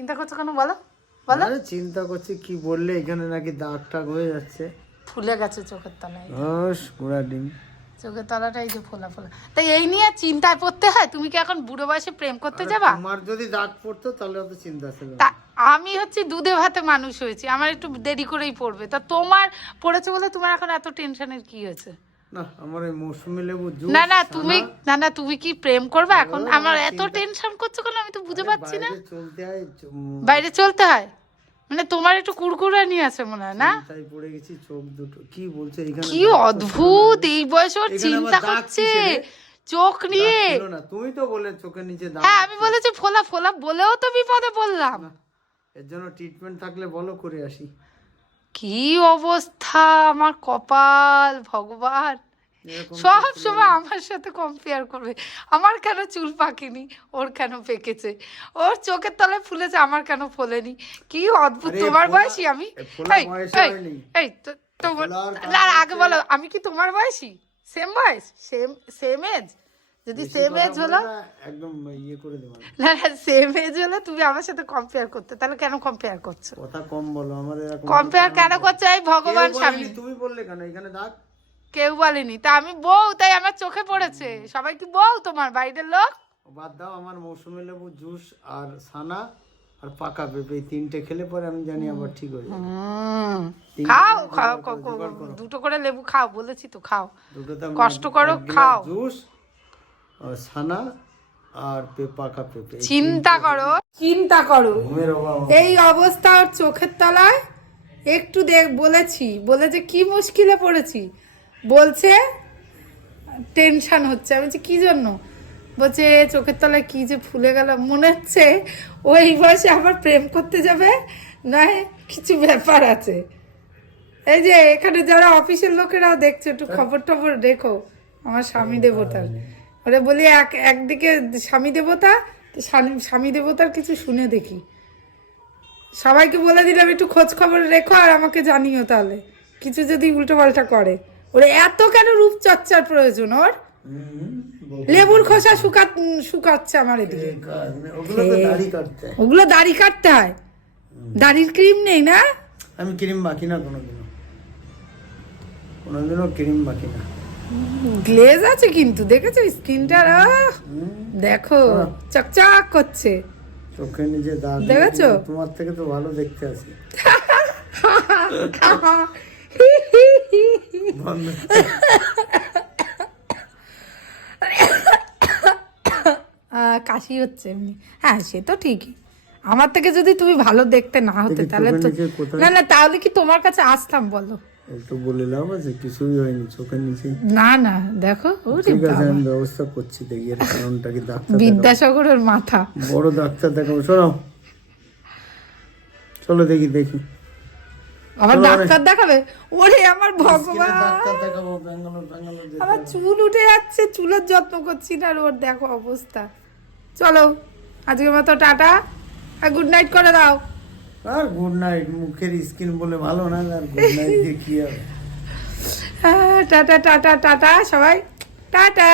চিন্তা করছো কেন বলো বলো। আরে চিন্তা করছি কি বললে, এখানে নাকি দাগ টাগ হয়ে যাচ্ছে, ফুলে গেছে চোখের তলায়, ঘোড়া ডিম চোখের তলাটা এই যে ফোলা ফোলা। তাই এই নিয়ে চিন্তায় পড়তে হয়? তুমি কি এখন বুড়ো বয়সে প্রেম করতে যাবা? তোমার যদি দাগ পড়তো তাহলে অত চিন্তা ছিল তা না। আমি হচ্ছে দুধে ভাতে মানুষ হয়েছি, আমার একটু দেরি করেই পড়বে। তা তোমার পড়েছে বলে তোমার এখন এত টেনশনের কি হয়েছে? না আমার এই মৌসুমী লেবু জুস, না না তুমি, না না তুমি কি প্রেম করবে এখন? আমার এত টেনশন করছো কেন আমি তো বুঝে পাচ্ছি না। চলতে হয়, বাইরে চলতে হয় মানে তোমার একটু কুড়কুড়ানি আছে মনে হয় না? তাই পড়ে গেছি, চোখ দুটো কি বলছে এখানে, কি অদ্ভুত, এই বয়সে ওর চিন্তা করছে চোখ নিয়ে। না তুমি তো বললে চোখের নিচে দাগ। হ্যাঁ আমি বলেছি ফোলা ফোলা বলেও তো বিপদে বললাম। এর জন্য ট্রিটমেন্ট থাকলে বলো করে আসি। কি অবস্থা আমার কপাল, ভগবান সব সময় আমার সাথে কম্পেয়ার করবে। আমার কেন চুল পাকেনি, ওর কেন পেকেছে, ওর চোখের তলায় ফুলেছে, আমার কেন ফোলেনি। কি অদ্ভুত, তোমার বয়সী আমি? এই না আগে বলো, আমি কি তোমার বয়সী? সেম বয়স, সেম এজ? যদি সেম এজ হলো, একদম ইয়ে করে দেব না না সেম এজ হলে তুমি আমার সাথে কম্পেয়ার করতে, তাহলে কেন কম্পেয়ার করছো? কথা কম বলো, আমার এরকম কম্পেয়ার কেন করছো? এই ভগবান স্বামী, তুমি বললে কেন এখানে দাগ? কেউ বলেনি, তা আমি বউ তাই আমার চোখে পড়েছে। সবাই কি বউ তোমার বাইরের লোক? বাদ দাও, আমার মৌসুমী লেবু জুস আর সানা আর পাকা পেঁপে এই তিনটে খেলে পরে আমি জানি আবার ঠিক হয়ে যাবে। খাও খাও, দুটো করে লেবু খাও, বলেছি তো খাও, কষ্ট করো খাও। জুস আর সানা আর পাকা পেঁপে, চিন্তা করো চিন্তা করো, এই অবস্থা ওর চোখের তলায়। একটু বলেছে কি মুশকিলে পড়েছি, বলছে টেনশন হচ্ছে। আমি বলছি কি জন্য? বলছে চোখের তলায় কি যে ফুলে গেল, মনে হচ্ছে ওই বয়সে আবার প্রেম করতে যাবে, নয় কিছু ব্যাপার আছে। এই যে এখানে যারা অফিসের লোকেরাও দেখছে, একটু খবর টবর দেখো আমার স্বামী দেবতার। ওরা বলি একদিকে স্বামী দেবতা, তো স্বামী দেবতার কিছু শুনে দেখি। সবাইকে বলে দিলাম একটু খোঁজ খবর রেখো আর আমাকে জানিও, তাহলে কিছু যদি উল্টো পাল্টা করে। ওরা এত কেন রূপচর্চার প্রয়োজন ওর? লেবুর খোসা শুকাচ্ছে আমার এদিকে, ওগুলো দাড়ি কাটতে হয়। দাড়ির ক্রিম নেই না? আমি ক্রিম বাকি না কোনোদিনও ক্রিম বাকি না। গ্লেজ আছে কিন্তু, দেখেছো স্কিনটা? দেখো চকচক করছে, চোখের নিচে দাগ দেখেছো? তোমার থেকে তো ভালো দেখতে আছি। কাশি হচ্ছে এমনি। হ্যাঁ সে তো ঠিকই, আমার থেকে যদি তুমি ভালো দেখতে না হতে তাহলে তো না না, তাহলে কি তোমার কাছে আসতাম বলো? একটু বলে লাভ আছে? কিছুই হয়নি চোখের নিচে। না না দেখো, ঠিক আছে আমি ব্যবস্থা করছি, দেখি এর কারণটা কি। ডাক্তার বিদ্যাসাগরের মাথা, বড় ডাক্তার দেখাবো। শোনো চলো দেখি আমার ডাক্তার দেখাবে? ওরে আমার ভগবান, ডাক্তার দেখাবো ব্যাঙ্গালোর আমার চুল উঠে যাচ্ছে, চুলের যত্ন করছি না, আর ওর দেখো অবস্থা। চলো আজকের মতো টাটা, আর গুড নাইট করে দাও। আর গুড নাইট, মুখের স্কিন বলে ভালো না, আর গুড নাইট দিয়ে কি হবে। টাটা টাটা টাটা সবাই, টাটা।